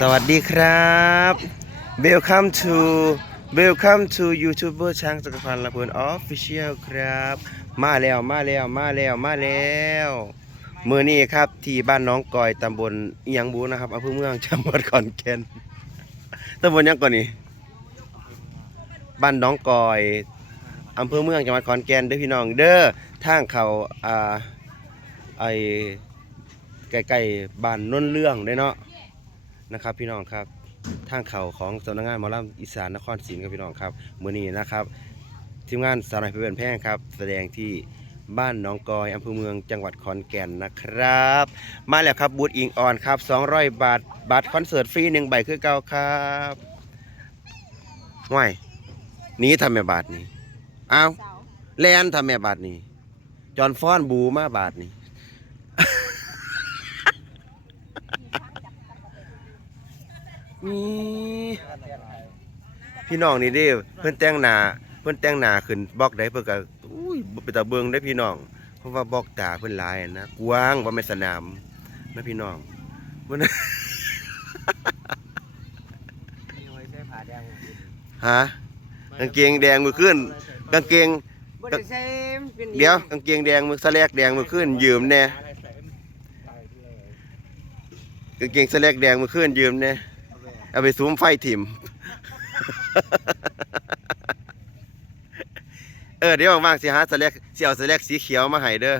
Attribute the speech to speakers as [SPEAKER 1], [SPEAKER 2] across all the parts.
[SPEAKER 1] สวัสดีครับ Welcome to Welcome to YouTuber ช้างจักรพันธ์ละเพลิน Official ครับ มาแล้วมาแล้วมาแล้วมาแล้วมือนี้ครับที่บ้านน้องกอยตำบลอิหยังบูนะครับอำเภอเมืองจังหวัดขอนแก่นตำบลยังก่อนนี่บ้านน้องกอยอำเภอเมืองจังหวัดขอนแก่นเด้อพี่น้องเด้อทางเขาอ่าไอใกล้ๆบ้านนนเรื่องเด้เนาะ นะครับ พี่น้องครับทางเขาของสำนักงานหมอลำอีสานนครศรีครับพี่น้องครับมือนี้นะครับทีมงานสาวน้อยเพชรเป็นแพงครับแสดงที่บ้านหนองกอยอำเภอเมืองจังหวัดขอนแก่นนะครับ มาแล้วครับบูธอิงออนครับ 200 บาทบัตรคอนเสิร์ตฟรีหนึ่งใบคือเก่าครับห่วยหนี้ทำแม่บาทนี่อ้าวแลนทำแม่บาทนี่จอนฟ้อนบูมาบาทนี่ นี่พี่น้องนี่เด้เพิ่นแต่งหน้าเพิ่นแต่งหน้าขึ้นบล็อกได้เพิ่นก็อุ้ยบ่ไปตาเบิ่งได้อพี่น้อง เพราะว่าบล็อกตาเพิ่นหลายอะนะกว้างบ่แม่นสนามนะพี่น้องเพิ่นฮะกางเกงแดงมือขึ้น กางเกง
[SPEAKER 2] บ่ได้ใส่เป็น
[SPEAKER 1] เดี๋ยวกางเกงแดงมือสแลกแดงมือขึ้น ยืมแน่กางเกงสแลกแดงมือขึ้นยืมแน่ เอาไปซูมไฟถิ่ม เออเดี๋ยวว่างๆสิหาสแลกสิเอาสแลกสีเขียวมาให้เด้อ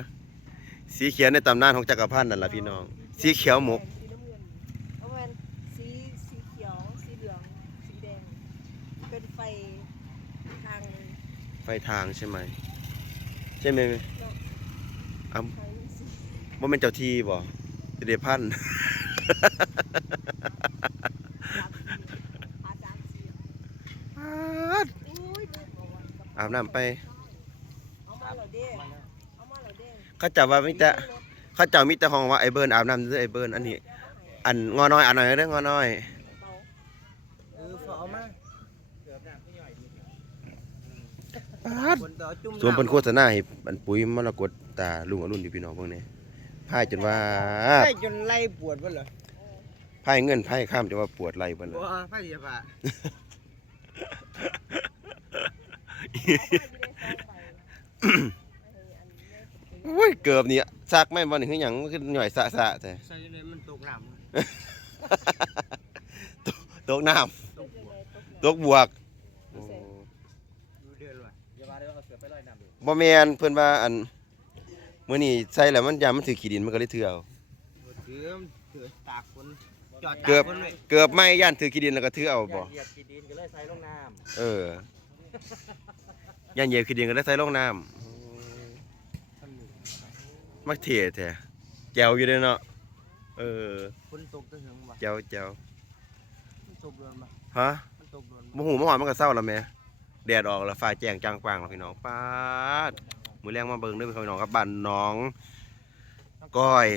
[SPEAKER 1] สีเขียวในตำนานของจักรพันธ์นั่นล่ะพี่น้อง สีเขียวหมก
[SPEAKER 3] เอามันสีสีเขียว สีเหลือง สีแดง เป็นไฟทางหนึ่ง
[SPEAKER 1] ไฟทางใช่ไหม ใช่ไหมอ้ำ
[SPEAKER 3] ไฟมันสี
[SPEAKER 1] บ่แม่นเจ้าที่บ่สิเดพันธ์
[SPEAKER 3] หาสามสีโอ้ยเบิดบ่วันกับ
[SPEAKER 1] อาบน้ำไป
[SPEAKER 3] เอามาเหรอเด้เอามาเหรอเด้
[SPEAKER 1] เขาเจะว่ามีแต่เขาเจ้ามีแต่ห้องว่าไอ้เบิร์นอาบน้ำซื่อไอ้เบิร์นอันนี้ อันงอน้อยอันหน่อยเด้องอน้อย
[SPEAKER 2] เออฝเอามา
[SPEAKER 1] ป๊าด
[SPEAKER 2] คนต่อจุ่ม
[SPEAKER 1] สวมเพิ่นโฆษณาให้อันปุ๋ยมรกตตาลุงอรุณอยู่พี่น้องเบิ่งนี่พายจนว่า
[SPEAKER 2] ให้จนไล่ปวดเบ่เหรอ
[SPEAKER 1] พายเงินพายข้ามจนว่าปวดไหล่เบิ่น
[SPEAKER 2] บ่
[SPEAKER 1] ล่ะ
[SPEAKER 2] พระเดียบะ
[SPEAKER 1] โอ้ยเกือบนี่ซักแม่นบ่นี่คือหยังมันคือหน่อยสะๆแต่
[SPEAKER 2] ใส่เลยมันตกน้
[SPEAKER 1] ตกน้ำำ
[SPEAKER 2] ตกหัว
[SPEAKER 1] ตกบวกโอ้
[SPEAKER 2] ดูเดือดเลยอย่ามาเดี๋ยวเอาเสือไปลอยน้ำดู
[SPEAKER 1] บ่แม่นเพิ่นว่าอันมื้อนี้ใส่แล้วมันยามมันถือขี้ดินมันก็เลยเถื่อเอา
[SPEAKER 2] บ่ถือถือตากฝนจอดตาก
[SPEAKER 1] เกือบ
[SPEAKER 2] ฝนไว้
[SPEAKER 1] เกือบไม่ย่านถือขี้ดินแล้วก็ถือเอาบ่
[SPEAKER 2] เหยียบกีดินก็เลยใส่ลงน้
[SPEAKER 1] เออ ย่านเหยียบขี้ดินก็ได้ใส่ลงน้ำำ
[SPEAKER 2] ทำนี่
[SPEAKER 1] มักเท่แท้แจ๋วอยู่เด้อเนาะเออ
[SPEAKER 2] ฝนตกตะหึงว่ะ
[SPEAKER 1] แจ๋วแจ๋ว
[SPEAKER 2] มันตกโดนบ่
[SPEAKER 1] ฮะ
[SPEAKER 2] มันตกโดน
[SPEAKER 1] บ่ฮู้เมื่อวานมันก็เศร้าแล้วแม่แดดออกแล้วฟ้าแจ้งจางปางแล้วพี่น้องป๊าดมื้อแรงมาเบิ่งเด้อพี่น้องครับบ้านหน้องก้อย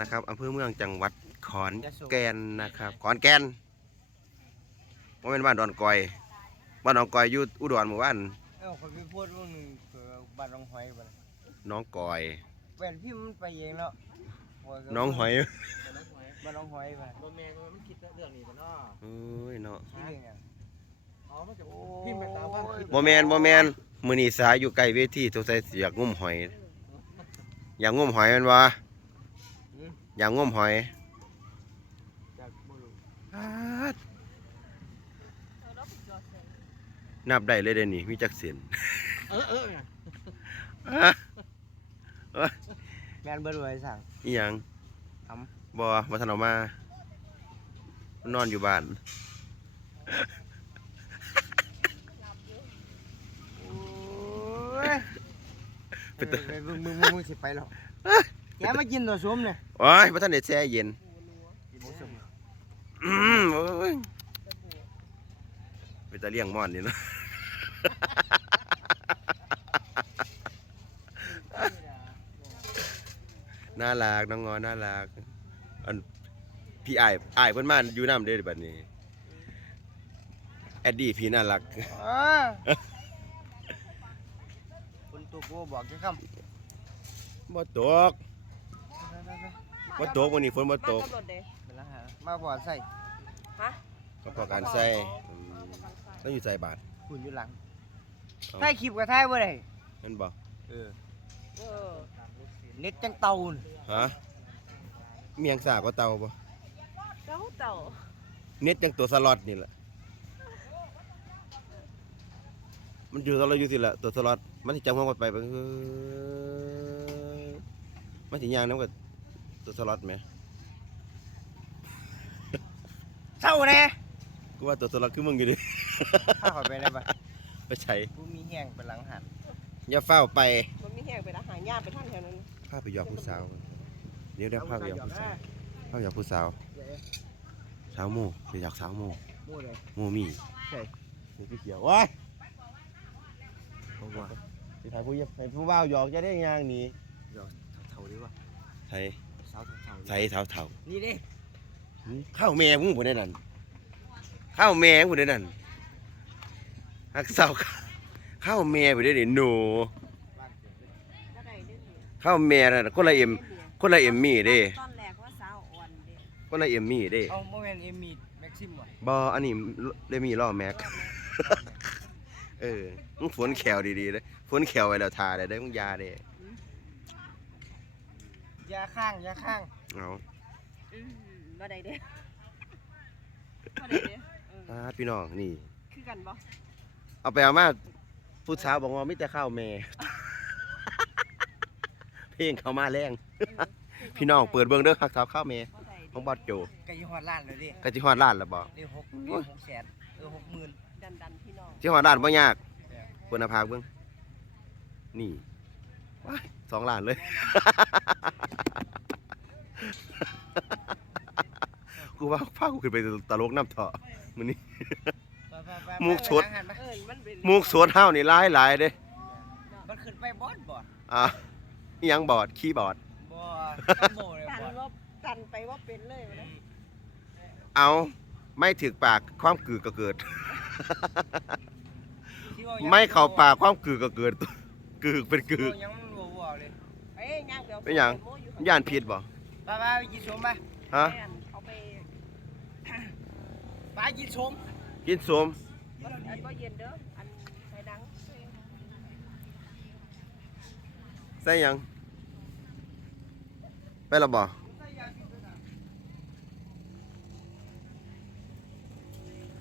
[SPEAKER 1] นะครับอำเภอเมืองจังหวัดขอนแก่นนะครับ ขอนแก่นบ่แม่นบ้านดอนก้อยบ้านดอนก้อยอยู่อุดรหมู่บ้าน
[SPEAKER 2] เอ้าเขาไปพูดว่าหนึงเผื่อบ้านน้องหอยบ่ล่ะ
[SPEAKER 1] น้องก้อย
[SPEAKER 2] แฟนพี่มันไปเองแล้วว่าก็
[SPEAKER 1] น้องหอย
[SPEAKER 2] บ้านน้องหอยไป
[SPEAKER 4] บ่แม่นมันคิดเรื่องนี้บ่เนาะ
[SPEAKER 1] เอ้ยเนาะ
[SPEAKER 2] ที่เรื่องหยัง
[SPEAKER 4] อ๋อมันจะพิมพ์ไปตามว่าคิด
[SPEAKER 1] บ่แม่นบ่แม่นมื้อนี้สายอยู่ใกล้เวทีสงสัยสิอยากงมหอย อยากงมหอยแมันวะอยากงมหอย
[SPEAKER 2] จากบ่รู้
[SPEAKER 1] นับได้เลยเด้อนี่มีจักเสียน
[SPEAKER 4] เออเออ
[SPEAKER 2] แม่นเบิดไว้สั่ง
[SPEAKER 1] อีหยัง
[SPEAKER 2] ท
[SPEAKER 1] บ่บ่ทันเอามามันนอนอยู่บ้าน
[SPEAKER 2] โอ้ย
[SPEAKER 1] ไป
[SPEAKER 2] เออ
[SPEAKER 1] เตะ
[SPEAKER 2] ไปมึงมึงมึงมึงสิไปแล้วแกมากินตัวสมเนี่ย
[SPEAKER 1] โอ้ยบ่ทันได้แช่เย็น
[SPEAKER 2] กินบ่สม
[SPEAKER 1] อืมโอ้ย ไปตะเลี้ยงม่อนนี่เนาะน่ารักน้องงอน่ารักอันพี่อ้ายอ้ายเพิ่นมาอยู่นำเด้อบัดนี้แอดดี้พี่น่ารัก
[SPEAKER 2] เออคนตัวกูบอกจะคำ
[SPEAKER 1] บ่ตกบ่ตกวันนี้ฝนบ่ตก
[SPEAKER 3] มากับรถเด้
[SPEAKER 2] ไปแล้วฮะมาบ่อใส่
[SPEAKER 3] ฮะ
[SPEAKER 1] ก็พอการใส่ อืมต้องอยู่ใส่บาท
[SPEAKER 2] หุ่นอยู่หลัง
[SPEAKER 1] เอา
[SPEAKER 2] ถ่ายคลิปกับถ่ายบ่ได้
[SPEAKER 1] นั่นบ่
[SPEAKER 2] เออ
[SPEAKER 3] เออ
[SPEAKER 2] เน็ตจังเตาน่ะ
[SPEAKER 1] ฮะเมียงสาก็เตาบ่
[SPEAKER 3] เจ้าเต่า
[SPEAKER 1] เน็ตจังตัวสล็อตนี่แหละมันอยู่ตอนเราอยู่สิละตัวสล็อตมันสิจังหัวกันไปไปเฮ้ยมันสิย่างน้ำกับตัวสล็อตไหม
[SPEAKER 2] เศร้าแน่
[SPEAKER 1] กูว่าตัวสล็อตคือมึงอยู่ดิ
[SPEAKER 2] ข้าขอไปได้ปะ
[SPEAKER 1] ไปใช้
[SPEAKER 2] กูมีแห้งไปหลังหัน
[SPEAKER 1] อย่าเฝ้าไป
[SPEAKER 3] มันมีแห้งเป็นอาหารญาติไปท่านแถวนั้น
[SPEAKER 1] พาไปหยอกผู้สาวก่อนเดี๋ยวเดี๋ยวพาไปหยอกผู้สาวพาไปหยอกผู้สาวสาวหมู่ไปหยอกสาวหมู่
[SPEAKER 2] มู่เลย
[SPEAKER 1] หมู่มี่
[SPEAKER 2] ใช่
[SPEAKER 1] นี่พี่เขียวว้ายเอาว่าไปถ่ายผู้เยี่ยมไปผู้บ่าวหยอกจะได้ยางหนี้
[SPEAKER 2] เท่าๆดีกว่า
[SPEAKER 1] ไทย
[SPEAKER 2] สาวเท่าๆ
[SPEAKER 1] ไทยเท่าเท่า
[SPEAKER 2] นี่ดิ
[SPEAKER 1] ข้าวแม่มึงผู้ใดนั่นข้าวแม่มึงผู้ใดนั่น ฮักสาวข้าวแม่ผู้ใดนี่หนู
[SPEAKER 3] ก็ได้เด้อเนี่ย
[SPEAKER 1] ข้าวแม่นั่นคนละเอ็มคนละเอ็มมี่เด้
[SPEAKER 3] ตอนแรกว่าสาวอ่อนเด้
[SPEAKER 1] คนละเอ็มมี่เด้
[SPEAKER 2] เอาโมเมนต์เอมี่แม็กซิมว่ะ
[SPEAKER 1] บออันนี้เลมีล่อแม็กเออมึงฝนแขวดีๆเลยฝนแขวไว้แล้วทาได้ได้อมึงยาเด้
[SPEAKER 2] ยาข้างยาข้าง
[SPEAKER 1] เอา
[SPEAKER 3] อืมบ่ได้เด้บ่ได้เด้เออ
[SPEAKER 1] อ่าพี่น้องนี่
[SPEAKER 3] คือกันบ่
[SPEAKER 1] เอาไปเอามาผู้สาวบอกว่ามิแต่ข้าวแม่ เพลงเขามาแรง พี่น้องเปิดเบิ่งเด้อฮักสาวข้าวแม่
[SPEAKER 3] บ่ได้
[SPEAKER 1] ของบอดโจ
[SPEAKER 2] ไก่ยี่ห้อล้านเลยดิ
[SPEAKER 1] กะจิฮอดล้านแล้วบ่
[SPEAKER 2] เดี๋ยวหกเดี๋ยวหกแสนเออหกหมื่น
[SPEAKER 3] ดันดันพี่น้อง
[SPEAKER 1] จิฮอดล้านบ่ยากคุณภาพเบิ่งนี่ว้ายสองล้านเลย กูว่าพากูขึ้นไปตลกน้ำเถาะมื้อนี้
[SPEAKER 2] ไปไปไป
[SPEAKER 1] มูกชด
[SPEAKER 2] ไปหลังหันไป
[SPEAKER 3] เอิ้นมันเป็น
[SPEAKER 1] มูกสวนเฮานี่หลายหลายๆเด้
[SPEAKER 2] มันขึ้นไปบอสบอส
[SPEAKER 1] อะอิหยังบอร์ดคีย์บอร์ด
[SPEAKER 2] บอสตันโบเลย
[SPEAKER 3] ดัน
[SPEAKER 2] บอส
[SPEAKER 3] ว่าดันไปว่าเป็นเลยนะ
[SPEAKER 1] เอาไม่ถึกปากความกือก็เกิด
[SPEAKER 2] ที่ว่ยัง
[SPEAKER 1] ไม่เข้าปากความกือก็เกิดกึกเป็นกึ
[SPEAKER 2] ที่
[SPEAKER 1] ก
[SPEAKER 2] ว่ายังมันวัวๆเลย
[SPEAKER 3] เอ้ยย่างเดี๋ยว
[SPEAKER 1] เป็นหยัง
[SPEAKER 3] โม่อยู่
[SPEAKER 1] ย่านผิดบ่
[SPEAKER 2] ไปไปไปกินชมไป
[SPEAKER 1] ฮะ
[SPEAKER 3] แม่นเขาไป
[SPEAKER 2] ไปกินชม
[SPEAKER 1] กินสม
[SPEAKER 3] อันก็เย็นเด้อ อันใส่ดัง
[SPEAKER 1] ใส่ยัง ไปและบ่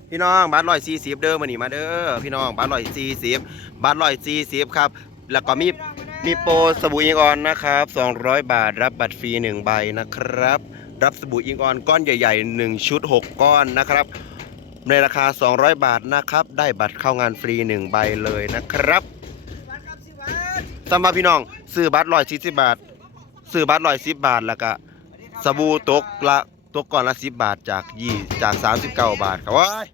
[SPEAKER 1] พี่น้องบาทร้อยสี่สิบเด้อมาหนีมาเด้อพี่น้องบาทร้อยสี่สิบบาทร้อยสี่สิบครับ แล้วก็มีมีโปรสบู่อิงออนนะครับ200บาทรับบัตรฟรี1ใบนะครับ รับสบู่อิงออนก้อนใหญ่ๆ1ชุด6ก้อนนะครับ ในราคา 200 บาทนะครับ ได้บัตรเข้างานฟรี 1 ใบเลยนะครับสำหรับพี่น้องซื้อบัตร140บาทซื้อบัตร110บาทแล้วก็สบู่ตกละตกก้อนละ10บาทจากยี่จาก39บาทครับว้าย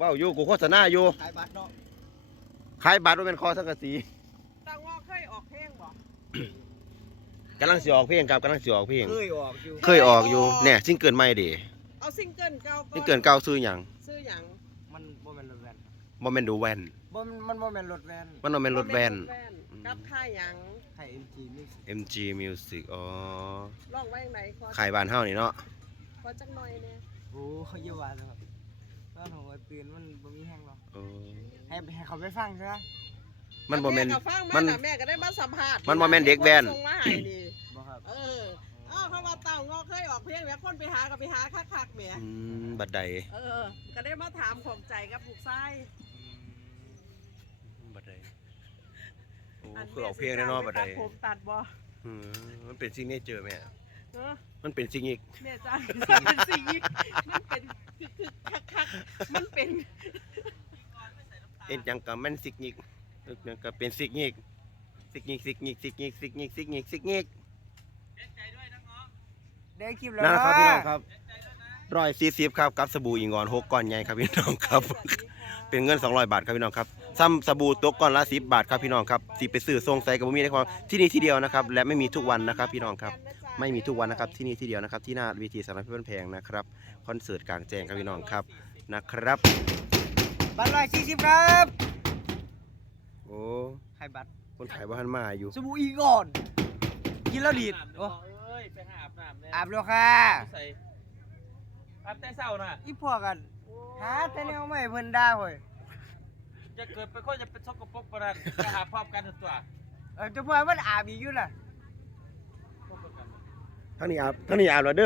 [SPEAKER 1] ว้าวอยู่กูโฆษณาอยู่
[SPEAKER 2] ขายบัตรเนาะ
[SPEAKER 1] ขายบัตรว่าเป็นคอสังกะสี
[SPEAKER 3] ตังว่าเคยออกเพลงบ่
[SPEAKER 1] กำลังสิออกเพลงครับกำลังสิออกเพลง
[SPEAKER 2] เคยออกอยู่
[SPEAKER 1] เคยออกอยู่เนี่ยซิงเกิลใหม่เดิ
[SPEAKER 3] เอาซิงเกิลเก่า
[SPEAKER 1] ซิงเกิลเก่าซื้อหยัง
[SPEAKER 3] ซื้ อหยัง
[SPEAKER 2] มันบ่แม่นรถแวน
[SPEAKER 1] บ่แม่นดูแวน
[SPEAKER 2] บ่มันมันบ่แม่นรถแวน
[SPEAKER 1] มันบ่แม่นรถแวน
[SPEAKER 3] กับค่ายหยัง
[SPEAKER 2] ไทย MG Mix
[SPEAKER 1] MG Music อ๋อ
[SPEAKER 3] ร้องไว้จังไดขอ
[SPEAKER 1] ขายบ้านเฮานี่เนาะ
[SPEAKER 3] ขอจักหน่อยเนี่ย
[SPEAKER 2] โอ้เขาเยาว่าแล้วครับตอนผมก็ตื่นมันบ่มีแห้งหรอก
[SPEAKER 1] เออ
[SPEAKER 2] ให้ให้เขาไปฟังซะ
[SPEAKER 1] มันบ่แม่น
[SPEAKER 3] ก็ฟัง
[SPEAKER 1] มั
[SPEAKER 3] มันน แม่ก็ได้มาสัมภาษณ์
[SPEAKER 1] มันบ่แม่นเด็กแว้น
[SPEAKER 3] ส่งมาให้นี่
[SPEAKER 2] บ่ครับ
[SPEAKER 3] เออ อ้าวเขาว่าเต่างอกเคยออกเพลงแหม่คนไปหาก็ไปหาคักๆแหม่
[SPEAKER 1] อืมบัดใด
[SPEAKER 3] เออ ก็ได้มาถามของใจกับผูกไส้
[SPEAKER 1] บัดใดโอ้คือออกเพลงแน่เนอนบัดใด
[SPEAKER 3] ตัดผมตัดบ่
[SPEAKER 1] อืมมันเป็นซิงเนเจอร์แม่
[SPEAKER 3] เออ
[SPEAKER 1] มันเป็นซิงอีก
[SPEAKER 3] แม่จ้าเป็นสิ่งนี้มันเป็นคือคักๆมันเป็น
[SPEAKER 1] เอ็นจังก็มันซิกนิกเอ็นจังก็เป็นซิกนิกซิกนิกซิกนิกซิกนิกซิกนิกซิกนิกซิกนิก
[SPEAKER 2] ได้คลิปแล้ว
[SPEAKER 1] นั่นแหละครับพี่น้องครับร้อยสี่สิบครับกับสบู่อิงออนหกก้อนใหญ่ครับพี่น้องครับ เป็นเงิน 200 บาทครับพี่น้องครับซ้ำสบู่ตกก้อนละ10บาทครับพี่น้องครับสิไปซื้อทรงใส่กับบ่มีในความที่นี่ที่เดียวนะครับ และไม่มีทุกวันนะครับพี่น้องครับ ไม่มีทุกวันนะครับที่นี่ที่เดียวนะครับ ที่หน้าเวทีสำนักพิพิธแพงนะครับคอนเสิร์ตกลางแจ้งครับพี่น้องครับนะครับ
[SPEAKER 2] บัตรร้อยสี่สิบครับ
[SPEAKER 1] โอ้
[SPEAKER 2] ขายบัตร
[SPEAKER 1] คนขายบ้านมาอยู่
[SPEAKER 2] สบู่อีก่อน กินแล้วดีดโอ้
[SPEAKER 4] เอ้ยไปหาอาบน้ำเนี่ย
[SPEAKER 2] อาบแล้วค่ะ
[SPEAKER 4] ใส่ไป
[SPEAKER 5] อาบแต่เช้าน่ะ
[SPEAKER 2] อีพวกกันหาแต่แนวไม่เพิ่นด่าเว้ย
[SPEAKER 5] จะเกิดเป็นคนจะเป็นสกปรกปานนั้นจะอาบพร้อมกันตัว
[SPEAKER 2] เออจะพวกมันอาบอีกอยู่น่ะ
[SPEAKER 1] ทั้งนี้อาบทั้งนี้อาบแล้วเด้อ